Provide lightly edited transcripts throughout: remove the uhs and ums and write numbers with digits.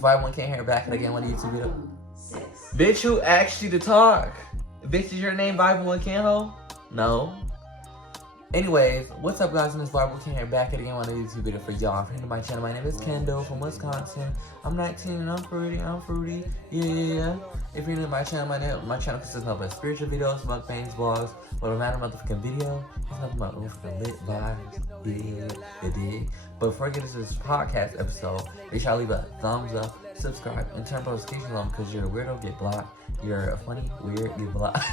It's Vibe Can't Hear back again with a YouTube video. Bitch, who asked you to talk? Bitch, is your name Vibe Can't? No. Anyways, what's up guys, and it's Vibe Can't Hear back again with a YouTube video for y'all. If you're new to my channel, my name is Kendle from Wisconsin. I'm 19 and I'm fruity. Yeah. If you're new to my channel, my channel consists of nothing but spiritual videos, mukbangs, vlogs, what matter motherfucking video. It's nothing but motherfucking lit vibes. Yeah. But before I get into this podcast episode, make sure I leave a thumbs up, subscribe, and turn notifications on because you're a weirdo, get blocked. You're a funny, weird, get blocked.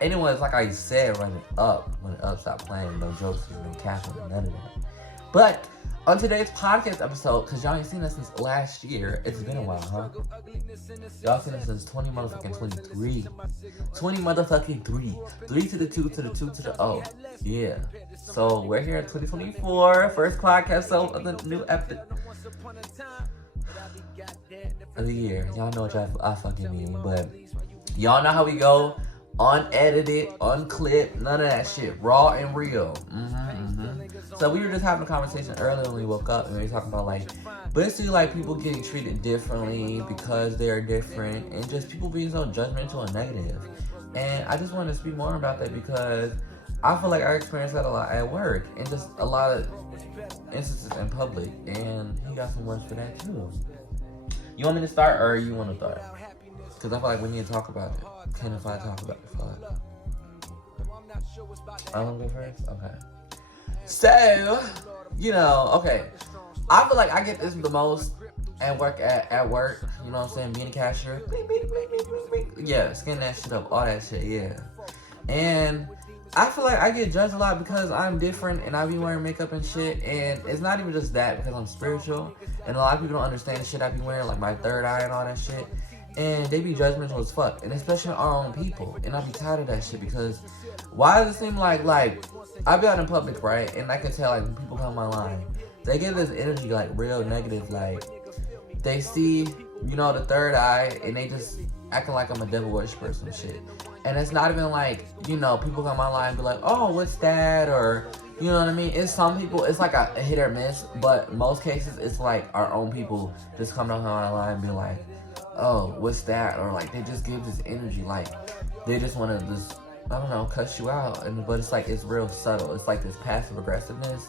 Anyways, like I said, run it up. When it up, stop playing. No jokes, no capping, none of that. But on today's podcast episode, because y'all ain't seen us since last year, it's been a while, huh? Y'all seen us since 20 motherfucking 23. 20 motherfucking 3. 3 to the 2 to the 2 to the O. Yeah. So we're here in 2024. First podcast of the new episode of the year. Y'all know what I fucking mean. But y'all know how we go. Unedited, unclipped, none of that shit. Raw and real. So we were just having a conversation earlier when we woke up, and we were talking about like basically like people getting treated differently because they're different, and just people being so judgmental and negative. And I just wanted to speak more about that because I feel like I experienced that a lot at work and just a lot of instances in public, and he got some words for that too. You want me to start or you want to start? Because I feel like we need to talk about it. If I talk about it? I want to go first? Okay. So, okay. I feel like I get this the most at work, you know what I'm saying? Being a cashier. Yeah, skin that shit up, all that shit, yeah. And I feel like I get judged a lot because I'm different and I be wearing makeup and shit. And it's not even just that because I'm spiritual. And a lot of people don't understand the shit I be wearing, like my third eye and all that shit. And they be judgmental as fuck, and especially our own people. And I be tired of that shit because why does it seem like I be out in public, right? And I can tell like when people come on my line, they get this energy like real negative, like they see, the third eye and they just acting like I'm a devil worshiper or some shit. And it's not even like, people come on line and be like, oh, what's that? Or, you know what I mean? It's some people, it's like a hit or miss, but most cases it's like our own people just come on my line and be like, oh, what's that? Or like they just give this energy, like they just want to just, I don't know, cuss you out. But it's like, it's real subtle. It's like this passive aggressiveness,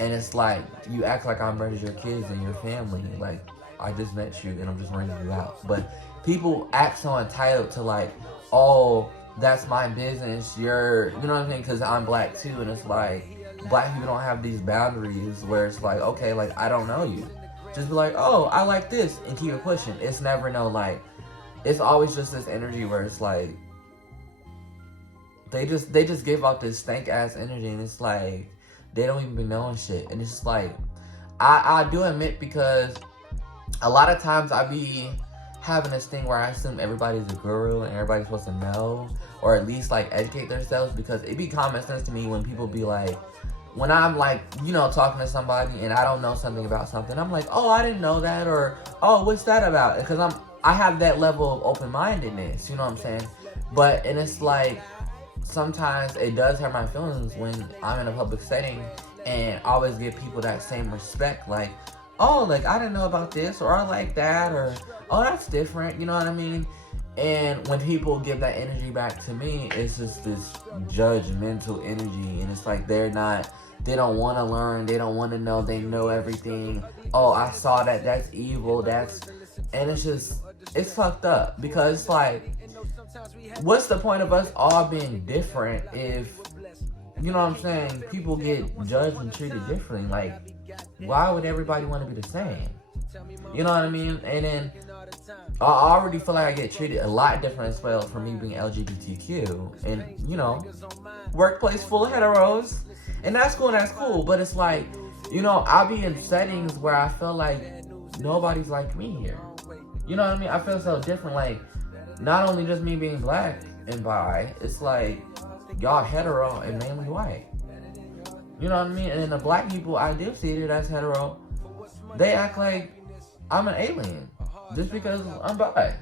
and it's like you act like I murdered your kids and your family, like I just met you and I'm just running you out. But people act so entitled to like, oh, that's my business, you're, you know what I mean, because I'm black too. And it's like black people don't have these boundaries where it's like, okay, like I don't know you, just be like, oh, I like this, and keep it pushing. It's never it's always just this energy where it's like, they just give out this stank ass energy, and it's like, they don't even be knowing shit. And it's just like, I do admit, because a lot of times I be having this thing where I assume everybody's a guru and everybody's supposed to know, or at least like educate themselves, because it be common sense to me when people be like, when I'm like, talking to somebody and I don't know something about something, I'm like, oh, I didn't know that, or oh, what's that about? Because I have that level of open-mindedness, you know what I'm saying? And it's like, sometimes it does hurt my feelings when I'm in a public setting and I always give people that same respect, like, oh, like I didn't know about this, or I like that, or oh, that's different, you know what I mean? And when people give that energy back to me, it's just this judgmental energy, and it's like they don't want to learn, they don't want to know, they know everything. Oh, I saw that, that's evil, and it's fucked up, because it's like, what's the point of us all being different if, you know what I'm saying, people get judged and treated differently? Like, why would everybody want to be the same? You know what I mean? And then I already feel like I get treated a lot different as well for me being LGBTQ, and workplace full of heteros, and that's cool, but it's like, I'll be in settings where I feel like nobody's like me here. You know what I mean? I feel so different, like, not only just me being black and bi, it's like, y'all hetero and mainly white. You know what I mean? And then the black people I do see it as hetero, they act like I'm an alien just because I'm bi.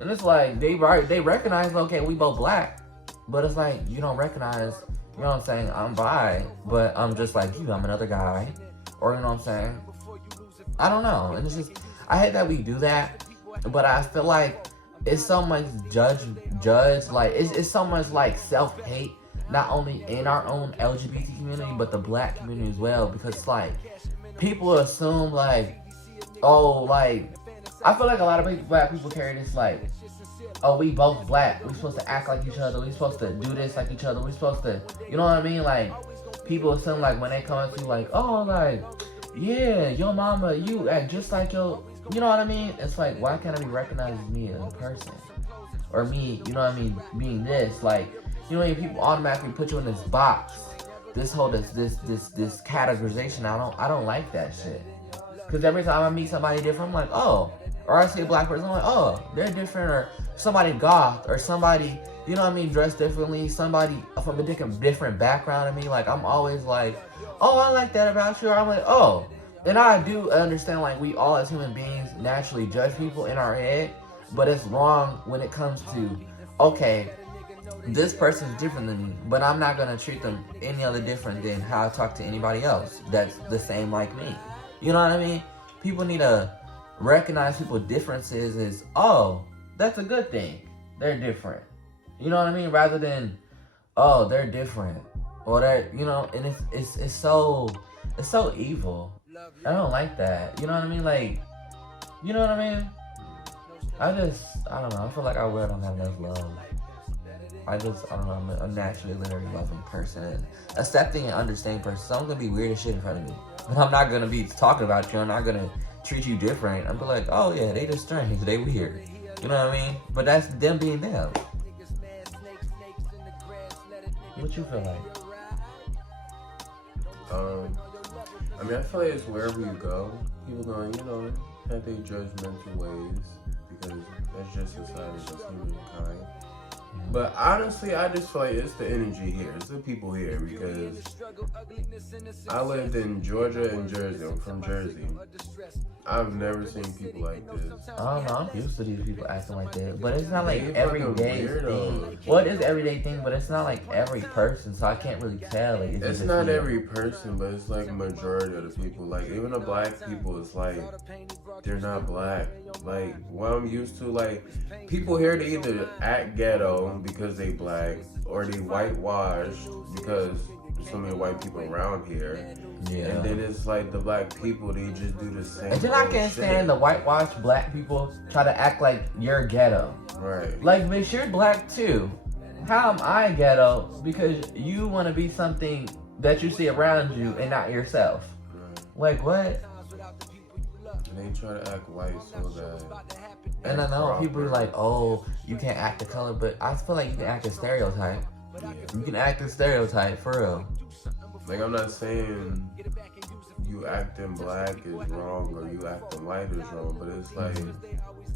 And it's like, they recognize, okay, we both black, but it's like, you don't recognize, you know what I'm saying, I'm bi, but I'm just like you, I'm another guy, or you know what I'm saying, I don't know. And it's just, I hate that we do that, but I feel like it's so much judge, like, it's so much, like, self-hate, not only in our own LGBT community, but the black community as well, because, like, people assume, like, oh, like, I feel like a lot of black people carry this, like, oh, we both black, we supposed to act like each other, we supposed to do this like each other, we supposed to, you know what I mean? Like, people assume, like, when they come up to you, like, oh, like, yeah, your mama, you act just like your, you know what I mean? It's like, why can't I be recognized as me as a person? Or me, you know what I mean, being this, like, you know, people automatically put you in this box, this whole, this categorization. I don't like that shit. Because every time I meet somebody different, I'm like, oh, or I see a black person, I'm like, oh, they're different, or somebody goth, or somebody, you know what I mean, dressed differently, somebody from a different background than me, like, I'm always like, oh, I like that about you, or I'm like, oh, and I do understand, like, we all as human beings naturally judge people in our head, but it's wrong when it comes to, okay, this person's different than me, but I'm not gonna treat them any other different than how I talk to anybody else that's the same like me. You know what I mean? People need to recognize people's differences as, oh, that's a good thing. They're different. You know what I mean? Rather than, oh, they're different. Or they're, you know, and it's so evil. I don't like that. You know what I mean? Like, you know what I mean? I don't know. I feel like I really don't have enough love. I don't know. I'm a naturally very loving person, accepting and understanding person. Someone's gonna be weird as shit in front of me, but I'm not gonna be talking about you. I'm not gonna treat you different. I'm like, oh yeah, they just strange. They weird. You know what I mean? But that's them being them. What you feel like? I mean, I feel like it's wherever you go, people going, you know, have their judgmental ways because that's just society, that's humankind. But honestly, I just feel like it's the energy here. It's the people here because I lived in Georgia and Jersey. I'm from Jersey. I've never seen people like this. I don't know. I'm used to these people acting like that. But it's not like everyday thing. Well, it is everyday thing, but it's not like every person, so I can't really tell. Like, it's not every person, but it's like majority of the people. Like, even the black people, it's like, they're not black. Like, what I'm used to, like, people here, they either act ghetto because they black, or they whitewashed because there's so many white people around here. Yeah. And then it's like the black people, they just do the same. And then I can't stand the whitewashed black people try to act like you're ghetto. Right. Like, bitch, you're black too. How am I ghetto? Because you want to be something that you see around you and not yourself. Right. Like, what? And they try to act white so bad. And I know people are like, oh, you can't act the color, but I feel like you can act a stereotype. Yeah. You can act a stereotype, for real. Like, I'm not saying you acting black is wrong or you acting white is wrong, but it's like,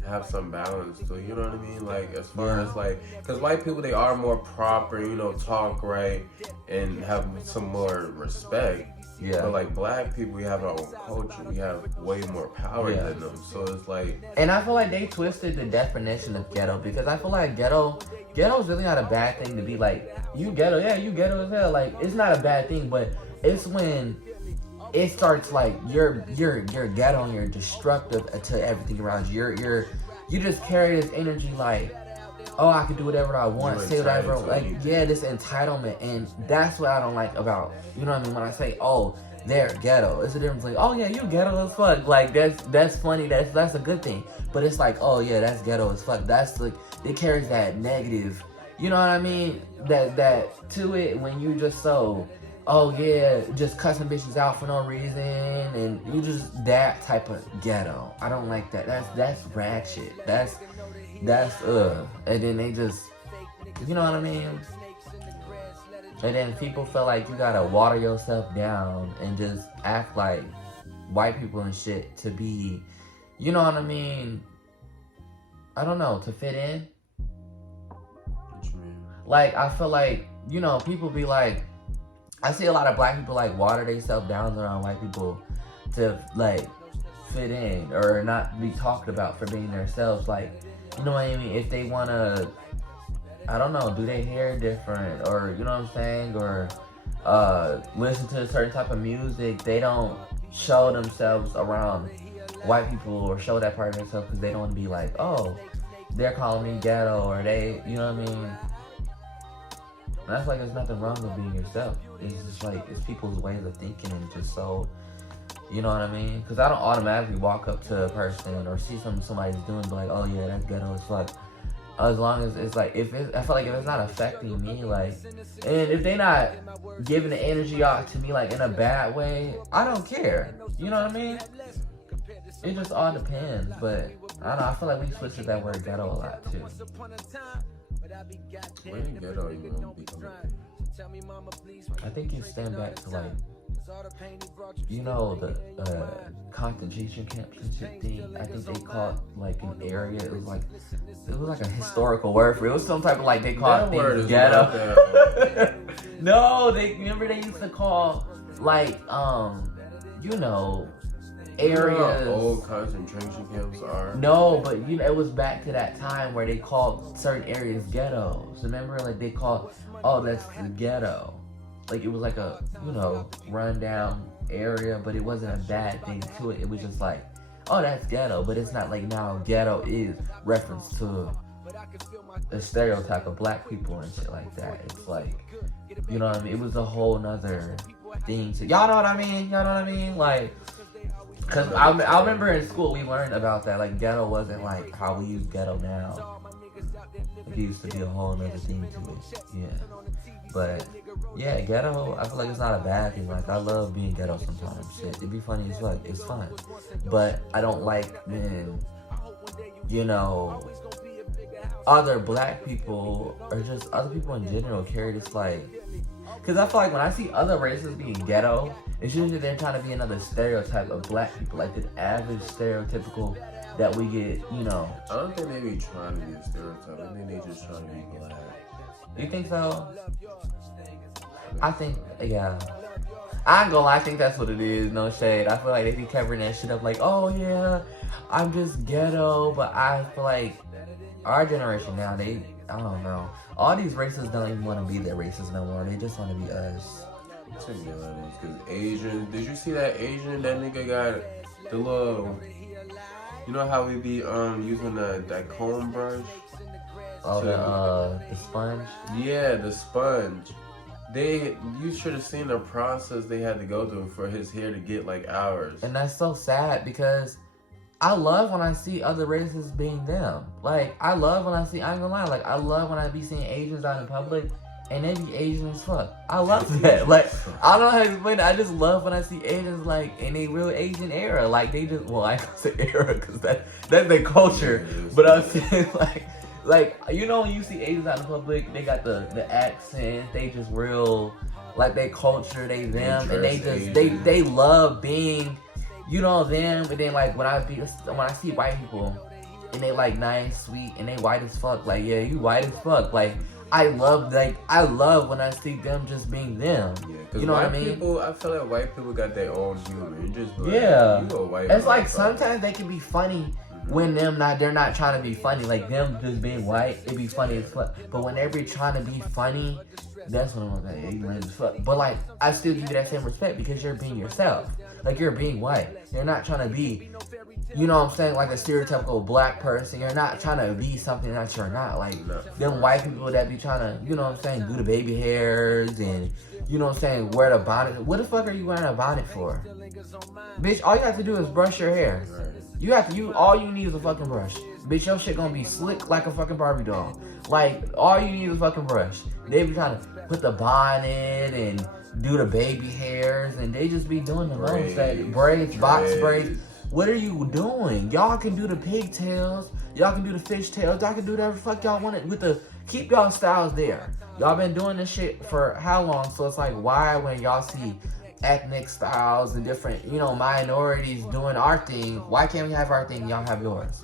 have some balance to it, you know what I mean? Like, as far as like, because white people, they are more proper, you know, talk right and have some more respect. Yeah. But like black people, we have our own culture. We have way more power than them. So it's like, and I feel like they twisted the definition of ghetto, because I feel like ghetto's really not a bad thing to be like, you ghetto, yeah, you ghetto as hell. Like, it's not a bad thing, but it's when it starts like you're ghetto and you're destructive to everything around you. You just carry this energy like, oh, I can do whatever I want, say whatever, like, this entitlement, and that's what I don't like about, you know what I mean, when I say, oh, they're ghetto. It's a difference, like, oh yeah, you ghetto as fuck, like, that's funny, that's a good thing, but it's like, oh yeah, that's ghetto as fuck, that's like, it carries that negative, you know what I mean, that to it, when you just so, oh yeah, just cussing bitches out for no reason, and you just, that type of ghetto, I don't like that, that's rag shit, that's and then they just, you know what I mean? And then people feel like you gotta water yourself down and just act like white people and shit to be, you know what I mean? I don't know, to fit in. What you mean? Like, I feel like, you know, people be like, I see a lot of black people like water themselves down around white people to like fit in or not be talked about for being themselves. Like, you know what I mean? If they want to, I don't know, do their hair different, or, you know what I'm saying? Or listen to a certain type of music, they don't show themselves around white people or show that part of themselves because they don't want to be like, oh, they're calling me ghetto or they, you know what I mean? And that's like there's nothing wrong with being yourself. It's just like it's people's ways of thinking and just so, you know what I mean? Because I don't automatically walk up to a person or see something somebody's doing and be like, oh yeah, that's ghetto as fuck. As long as it's like, I feel like if it's not affecting me, like, and if they not giving the energy out to me like in a bad way, I don't care. You know what I mean? It just all depends, but I don't know. I feel like we twisted that word ghetto a lot too. When ghetto you gonna become? I think you stand back to like, you know, the concentration camps and shit thing. I think they called like an area. It was like a historical word for it. It was some type of like they called things ghetto. No, they used to call like you know, areas. You know how old concentration camps are? No, but you know, it was back to that time where they called certain areas ghettos. Remember, like they called, oh, that's the ghetto. Like it was like a, you know, rundown area, but it wasn't a bad thing to it. It was just like, oh, that's ghetto, but it's not like now ghetto is reference to the stereotype of black people and shit like that. It's like, you know what I mean? It was a whole nother thing. So y'all know what I mean? Y'all know what I mean? Like, cause I remember in school we learned about that. Like ghetto wasn't like how we use ghetto now. Like, it used to be a whole nother thing to it. Yeah. But yeah, ghetto, I feel like it's not a bad thing. Like I love being ghetto sometimes. Shit, it'd be funny as fuck. It's fun. But I don't like when, you know, other black people or just other people in general carry this like, because I feel like when I see other races being ghetto, it's usually they're trying to be another stereotype of black people, like the average stereotypical that we get, you know. I don't think they be trying to be a stereotype. I think they just trying to be black. You think so? I think, yeah. I ain't gonna lie, I think that's what it is, no shade. I feel like they be covering that shit up like, oh yeah, I'm just ghetto, but I feel like our generation now, I don't know. All these races don't even want to be their races no more. They just want to be us. To be honest, because Asian, did you see that Asian, that nigga got the little, you know how we be using that comb brush? Oh, the sponge? Yeah, the sponge. You should have seen the process they had to go through for his hair to get like ours. And that's so sad because I love when I see other races being them. Like, I love when I ain't gonna lie, like, I love when I be seeing Asians out in public and they be Asian as fuck. I love that. Like, I don't know how to explain it. I just love when I see Asians, like, in a real Asian era. Like, they just, well, I ain't gonna say era because that's their culture. But I'm saying, like, you know, when you see Asians out in public, they got the accent, they just real, like, they culture, they them, and they just, they love being, you know, them. But then, like, when I see white people, and they, like, nice, sweet, and they white as fuck, like, yeah, you white as fuck, like, I love when I see them just being them. Yeah, you know what I mean? People, I feel like white people got their own humor. You just like, yeah. You a white it's like sometimes they can be funny when they're not trying to be funny. Like them just being white, it be funny as fuck. But when they be trying to be funny, that's when I'm like, hey, you as fuck. But like, I still give you that same respect because you're being yourself. Like you're being white. You're not trying to be, you know what I'm saying, like a stereotypical black person. You're not trying to be something that you're not. Like them white people that be trying to, you know what I'm saying, do the baby hairs and, you know what I'm saying, wear the bonnet. What the fuck are you wearing a bonnet for? Bitch, all you have to do is brush your hair. All you need is a fucking brush. Bitch, your shit gonna be slick like a fucking Barbie doll. Like, all you need is a fucking brush. They be trying to put the bonnet and do the baby hairs, and they just be doing the most. Braids, box braids. What are you doing? Y'all can do the pigtails. Y'all can do the fishtails. Y'all can do whatever the fuck y'all want it keep y'all styles there. Y'all been doing this shit for how long? So it's like, why when y'all see ethnic styles and different, you know, minorities doing our thing, why can't we have our thing and y'all have yours?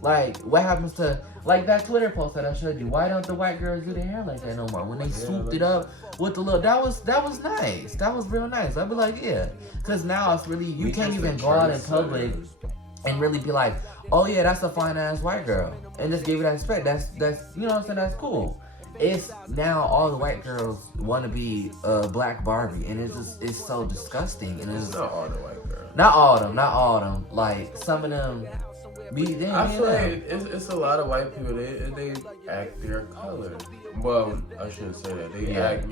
Like, what happens to, like that Twitter post that I showed you? Why don't the white girls do their hair like that no more? When they swooped it up with the little, that was nice. That was real nice. I'd be like, yeah. Because now it's really, you can't even go out in public and really be like, oh yeah, that's a fine ass white girl. And just give it that respect. That's you know what I'm saying? That's cool. It's now all the white girls want to be Black Barbie, and it's so disgusting. And it's not all the white girls. Not all of them. Like some of them, I feel like it's a lot of white people. They act their color. Well, I shouldn't say that. They act,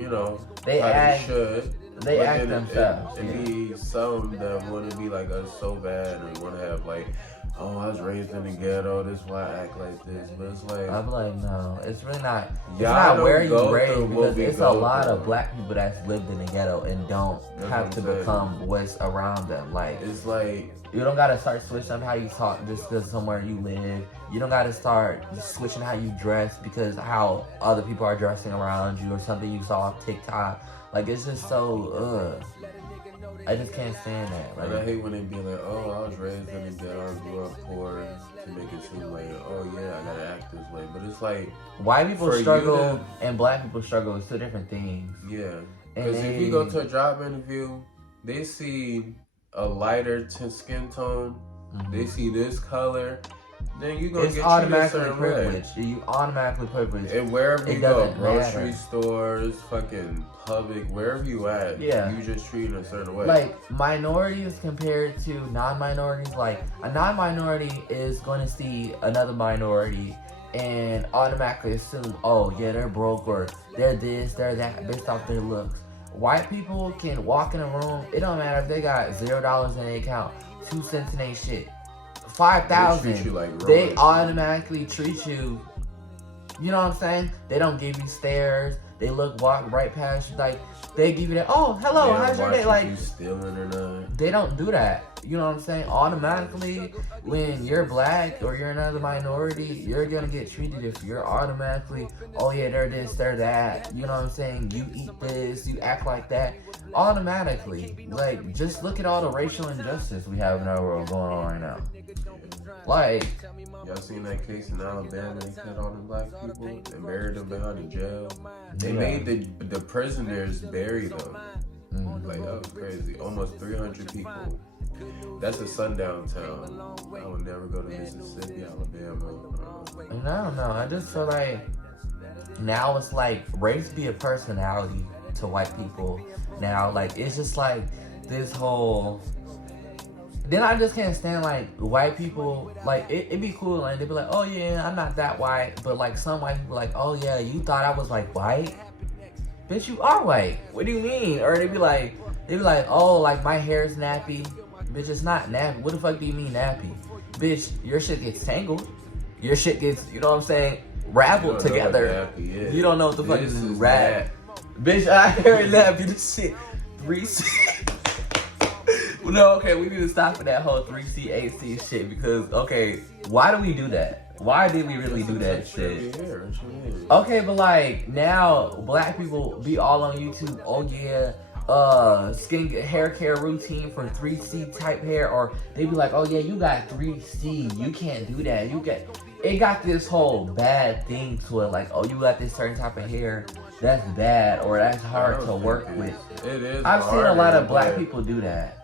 they how act, they should. they But act then themselves. It be some that want to be like us so bad and want to have like, oh, I was raised in the ghetto. This is why I act like this. But it's like, I'm like, no, it's really not. It's y'all not don't where you go raised through what because we it's a go lot through. of black people that's lived in the ghetto and don't That's have what to I'm saying. become what's around them. Like, It's like, you don't gotta start switching up how you talk just because somewhere you live. You don't gotta start switching how you dress because how other people are dressing around you or something you saw off TikTok. Like, it's just so, I just can't stand that. and I Like, hate when they be like, oh, I was raised in the ghetto, I grew up poor, to make it seem like, oh yeah, I gotta act this way. But it's like, white people for you struggle to- and black people struggle is two different things. yeah. And Because if you go to a job interview, they see a lighter skin tone, they see this color, then you gonna it's get automatically treated a certain way. privileged. You automatically privileged. And wherever It you go, doesn't grocery matter. stores, fucking public, wherever you at, Yeah. you just treated a certain way. Like, minorities compared to non-minorities, like, a non-minority is going to see another minority and automatically assume, oh, yeah, they're broke or they're this, they're that, based off their looks. White people can walk in a room, it don't matter if they got $0 in their account, 2 cents in their shit, They treat 5,000, you like they royalty. automatically treat you, you know what I'm saying? They don't give you stares. They walk right past you. Like, they give you that, oh, hello, They don't how's your watch day? if Like, you stealing or not. they don't do that. You know what I'm saying? Automatically, when you're black or you're another minority, you're gonna get treated if you're automatically, oh yeah, they're this, they're that. You know what I'm saying? You eat this, you act like that. Automatically. Like, just look at all the racial injustice we have in our world going on right now. Like, Y'all seen that case in Alabama? They killed all the black people and buried them behind the jail. They Yeah. made the prisoners bury them. mm, Like, that was crazy. Almost 300 people. That's a sundown town. I would never go to Mississippi, Alabama. and I don't know. I just feel like now it's like race be a personality to white people. Now, like, it's just like this whole. Then I just can't stand like white people. Like, it'd be cool and they'd be like, oh yeah, I'm not that white, but like some white people like, oh yeah, you thought I was like white, bitch, you are white. What do you mean? Or they'd be like, oh, like my hair is nappy, bitch, it's not nappy. What the fuck do you mean nappy, bitch? Your shit gets tangled. Your shit gets, you know what I'm saying, raveled together. You don't know what the fuck is rap. Bitch, I heard nappy. This shit 3C. No, okay, we need to stop with that whole 3C, 8C shit because, okay, why do we do that? Why did we really do that shit? Okay, but like, now, black people be all on YouTube, oh yeah, hair care routine for 3C type hair, or they be like, oh yeah, you got 3C, you can't do that, it got this whole bad thing to it, like, oh, you got this certain type of hair, that's bad, or that's hard to work with. It is. I've seen a lot of black people do that.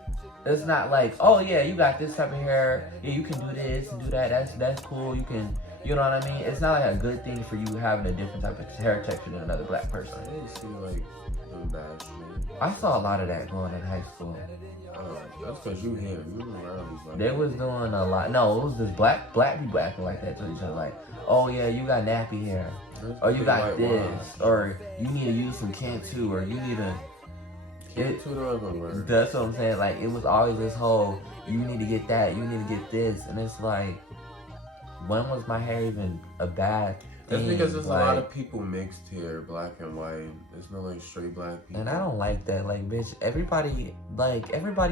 It's not like, oh yeah, you got this type of hair, yeah, you can do this and do that, that's cool, you can, you know what I mean? It's not like a good thing for you having a different type of hair texture than another black person. I didn't see like them bad shit. I saw a lot of that going in high school. That's because you here. You around these black They was doing a lot, no, it was just black people acting like that to each other, like, oh yeah, you got nappy hair, or you got this, or you need to use some Cantu, or you need to, that's what I'm saying. Like, it was always this whole, you need to get that, you need to get this, and it's like, when was my hair even a bad thing? That's because there's like, a lot of people mixed here, black and white. There's no like straight black people. and I don't like that. Like, bitch, everybody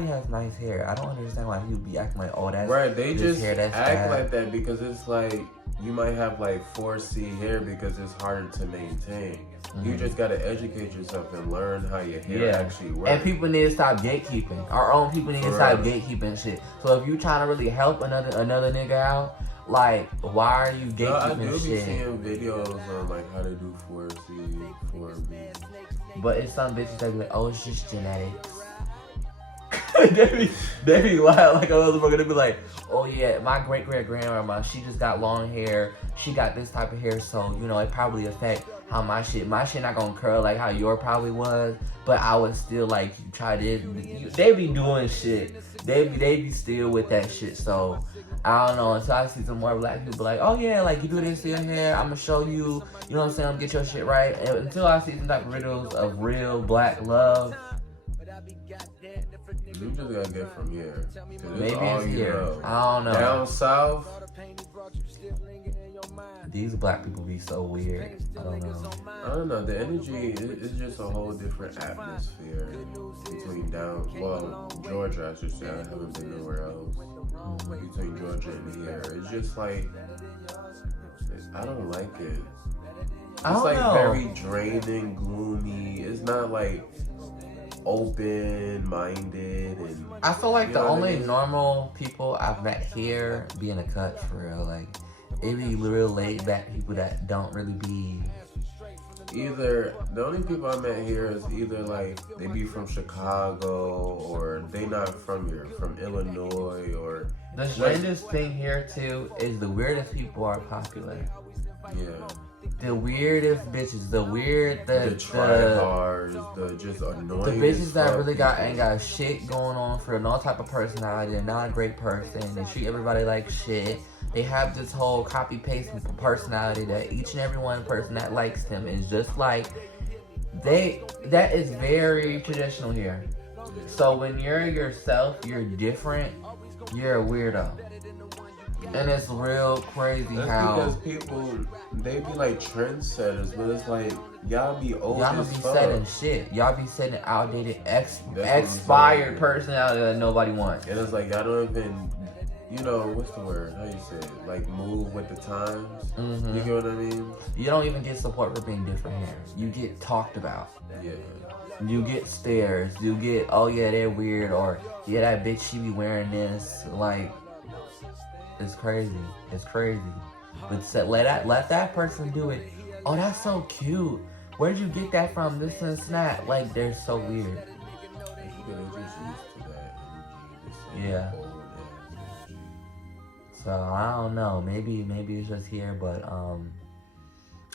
has nice hair. I don't understand why people be acting like, oh, that's right. They just hair, that's act bad. like that because it's like you might have like 4C hair because it's harder to maintain. You just gotta educate yourself and learn how your hair actually works. And people need to stop gatekeeping. Our own people need to stop gatekeeping shit. So if you trying to really help another nigga out, like, why are you gatekeeping I do be shit? seeing videos on like how to do 4C, 4B. But it's some bitches that be like, oh, it's just genetics. they be wild like a motherfucker. They be like, oh yeah, my great grandma, she just got long hair. She got this type of hair, so you know it probably affect how my shit not gonna curl like how your probably was, but I would still like try this. They be doing shit. They be still with that shit. So I don't know. Until I see some more black people like, oh yeah, like you do this to your hair, I'm gonna show you. You know what I'm saying? I'm gonna get your shit right. And until I see some type of videos of real black love. You just gotta get from here. Maybe it's here. Know. I don't know. Down south. These black people be so weird. I don't know. The energy is just a whole different atmosphere between Georgia, I should say. I haven't been nowhere else. Between Georgia and here. It's just like, I don't like it. It's like very draining, gloomy. It's not like open-minded and I feel like the only normal people I've met here be in the cut for real. Like it be real laid back people that don't really be. Either the only people I met here is either like they be from Chicago or they not from here, from Illinois or. The strangest thing here too is the weirdest people are popular. Yeah. The weirdest bitches, the tryhards, the just annoying. The bitches that really ain't got shit going on for no type of personality. They're not a great person. They treat everybody like shit. They have this whole copy paste personality that each and every one person that likes them is just like that is very traditional here. So when you're yourself, you're different, you're a weirdo. And it's real crazy because people, they be like trendsetters, but it's like, y'all be old y'all as be fuck. setting shit. Y'all be setting outdated, expired personality that nobody wants. And it's like, y'all don't even, you know, what's the word? How you say it? Like, move with the times? Mm-hmm. You get what I mean? You don't even get support for being different here. You get talked about. Yeah. You get stares. You get, oh yeah, they're weird, or yeah, that bitch, she be wearing this. Like, it's crazy. It's crazy. But let that person do it. Oh, that's so cute. Where did you get that from? This and that. Like, they're so weird. Yeah. So I don't know. Maybe it's just here, but I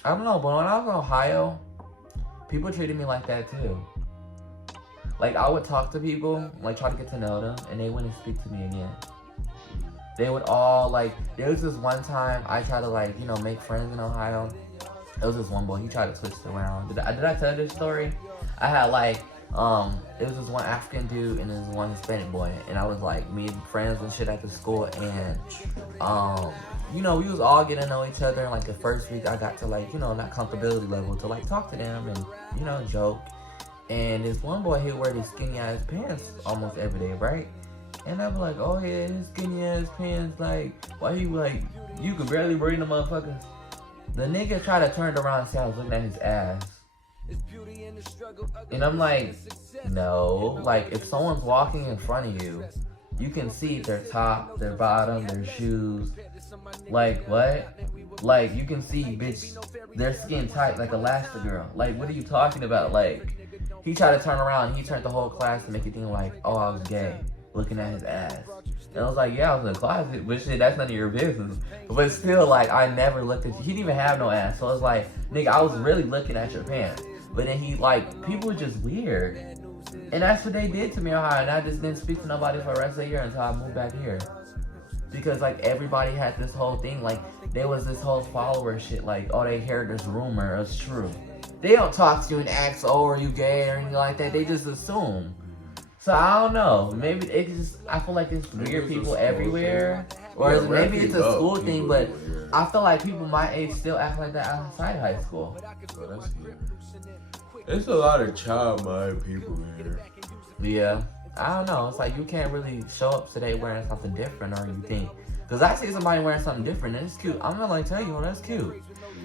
don't know. But when I was in Ohio, people treated me like that too. Like I would talk to people, like try to get to know them, and they wouldn't speak to me again. They would all like. There was this one time I tried to like make friends in Ohio. There was this one boy. He tried to twist it around. Did I tell this story? I had like it was this one African dude and this one Hispanic boy, and I was like meeting friends and shit at the school, and we was all getting to know each other. And like the first week, I got to like that comfortability level to like talk to them and joke. And this one boy, he'd wear these skinny ass pants almost every day, right? And I'm like, oh yeah, his skinny ass pants, like, why he like, you could barely breathe the motherfucker. The nigga tried to turn it around and say I was looking at his ass. And I'm like, no, like if someone's walking in front of you, you can see their top, their bottom, their shoes. Like what? Like you can see, bitch, their skin tight like Elastigirl. Like what are you talking about? Like he tried to turn around and he turned the whole class to make it think like, oh, I was gay. Looking at his ass. And I was like, yeah, I was in the closet, but shit, that's none of your business. But still, like, I never looked at you. He didn't even have no ass. So I was like, nigga, I was really looking at your pants. But then people were just weird. And that's what they did to me in Ohio. And I just didn't speak to nobody for the rest of the year until I moved back here. Because, like, everybody had this whole thing. Like, there was this whole follower shit. Like, oh, they heard this rumor. It's true. They don't talk to you and ask, oh, are you gay or anything like that. They just assume. So I don't know. Maybe I feel like it's weird people everywhere. Or maybe it's a school thing, but I feel like people my age still act like that outside high school. It's a lot of child mind people here. Yeah. I don't know. It's like you can't really show up today wearing something different, or you think. Because I see somebody wearing something different and it's cute. I'm not like tell you, well, that's cute.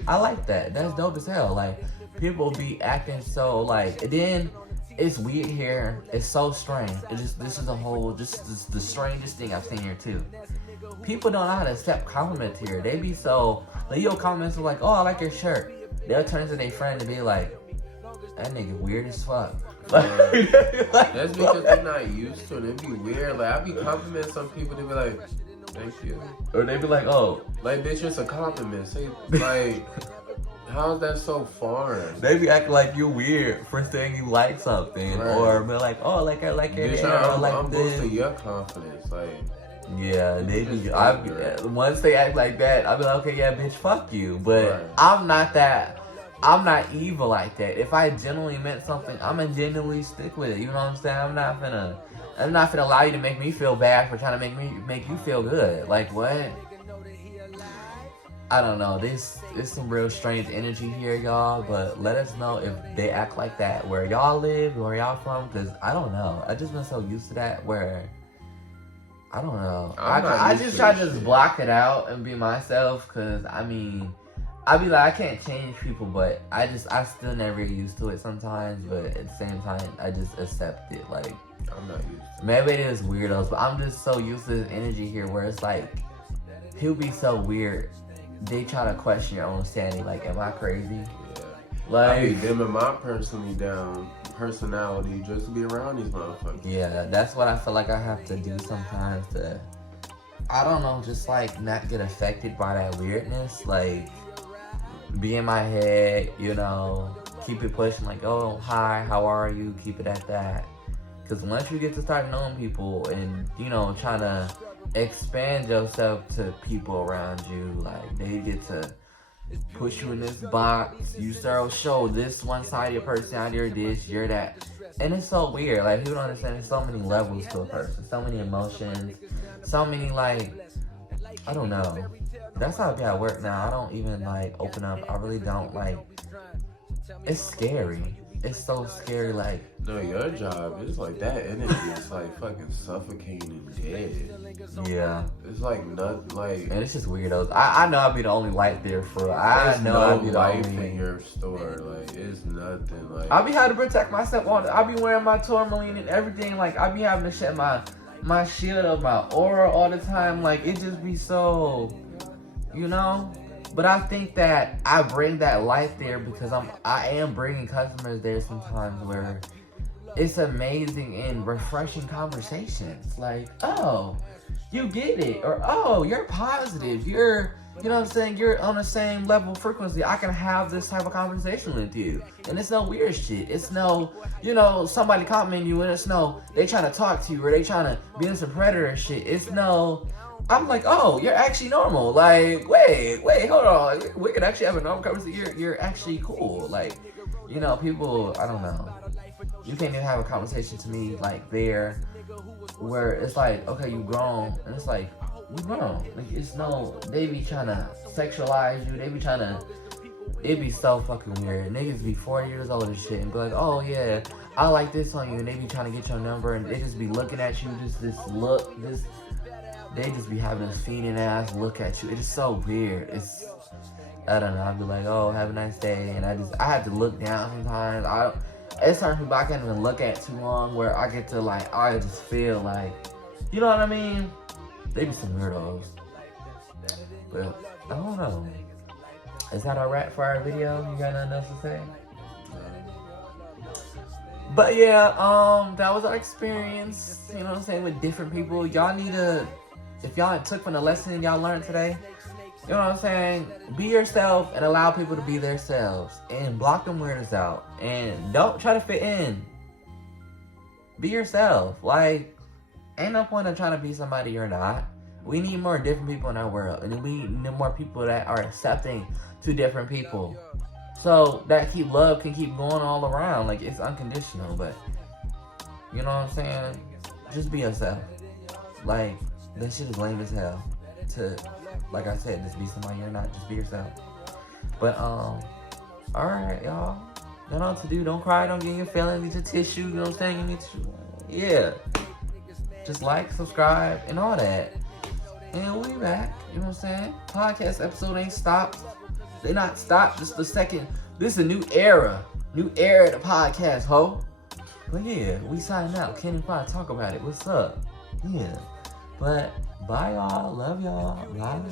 I like that. That's dope as hell. Like people be acting so like, and then it's weird here. It's so strange. This is the strangest thing I've seen here too. People don't know how to accept compliments here. They be so like your comments are like, oh, I like your shirt. They'll turn to their friend and be like, that nigga weird as fuck. That's because they're not used to it. It'd be weird. Like, I be complimenting some people, they be like, thank you. Or they be like, oh. Like, bitch, it's a compliment. Say, like, how is that so foreign? They be acting like you're weird for saying you like something. Right. Or be like, oh, like I like your Bitch, hair. Or like I'm this. boosting your confidence. Like, yeah, they be. Once they act like that, I be like, okay, yeah, bitch, fuck you. But right. I'm not evil like that. If I genuinely meant something, I'm gonna genuinely stick with it. You know what I'm saying? I'm not gonna allow you to make me feel bad for trying to make you feel good. Like what? I don't know. There's some real strange energy here, y'all. But let us know if they act like that where y'all live, where y'all from. Cause I don't know. I just been so used to that where. I don't know. I just try to just block it out and be myself. Cause I mean. I be like, I can't change people, but I still never get used to it sometimes, but at the same time, I just accept it. Like, I'm not used to it. Maybe it is weirdos, but I'm just so used to this energy here where it's like, he'll be so weird. They try to question your own sanity. Like, am I crazy? Yeah. Like, I be dimming my personality just to be around these motherfuckers. Yeah, that's what I feel like I have to do sometimes to, I don't know, just like not get affected by that weirdness. Like, be in my head, you know, keep it pushing like, oh, hi, how are you? Keep it at that. Because once you get to start knowing people and, you know, trying to expand yourself to people around you, like, they get to push you in this box. You start to show this one side of your personality, you're this, you're that. And it's so weird. Like, people don't understand there's so many levels to a person, so many emotions, so many, like, I don't know. That's how I be at work now. I don't even, like, open up. I really don't, like, it's scary. It's so scary, like. No, your job is like that energy is like fucking suffocating and dead. Yeah. It's like nothing, like. And it's just weirdos. I know I'll be the only light there for. I know I'll be the life only. in your store, like it's nothing. Like I'll be having to protect myself. I'll be wearing my tourmaline and everything. Like I'll be having to shed my shield of my aura all the time. Like it just be so. You know, but I think that I bring that light there because I am bringing customers there sometimes where it's amazing and refreshing conversations. Like, oh, you get it, or oh, you're positive. You're, you know what I'm saying? You're on the same level of frequency. I can have this type of conversation with you, and it's no weird shit. It's no, you know, somebody complimenting you, and it's no they trying to talk to you or they trying to be in some predator shit. It's no. I'm like, oh, you're actually normal. Like, wait, hold on. Like, we could actually have a normal conversation. You're actually cool. Like, you know, people, I don't know. You can't even have a conversation to me like there where it's like, okay, you grown. And it's like, you grown. Like, it's no, they be trying to sexualize you. They be trying to, it be so fucking weird. Niggas be 40 years old and shit and be like, oh, yeah, I like this on you. And they be trying to get your number and they just be looking at you, just this look, they just be having this fiending ass look at you. It is so weird. It's, I don't know. I'd be like, oh, have a nice day. And I have to look down sometimes. It's certain people I can't even look at too long where I get to like, I just feel like, you know what I mean? They be some weirdos. But, I don't know. Is that a wrap for our video? You got nothing else to say? But yeah, that was our experience, you know what I'm saying, with different people. Y'all need to, if y'all took from the lesson y'all learned today, you know what I'm saying, be yourself and allow people to be themselves and block them weirdos out and don't try to fit in. Be yourself. Like, ain't no point in trying to be somebody you're not. We need more different people in our world, and we need more people that are accepting to different people. So that love can keep going all around. Like, it's unconditional, but you know what I'm saying? Just be yourself. Like, that shit is lame as hell. To, like I said, just be somebody you're not. Just be yourself. But, alright, y'all. Don't know what to do. Don't cry. Don't get in your feelings. Need your tissue. You know what I'm saying? You need to, yeah. Just like, subscribe, and all that. And we'll be back. You know what I'm saying? Podcast episode ain't stopped. They not stopped. This is the second. This is a new era. New era of the podcast, ho. But yeah, we signing out. Can't even probably talk about it. What's up? Yeah. But bye, y'all. Love y'all. Bye.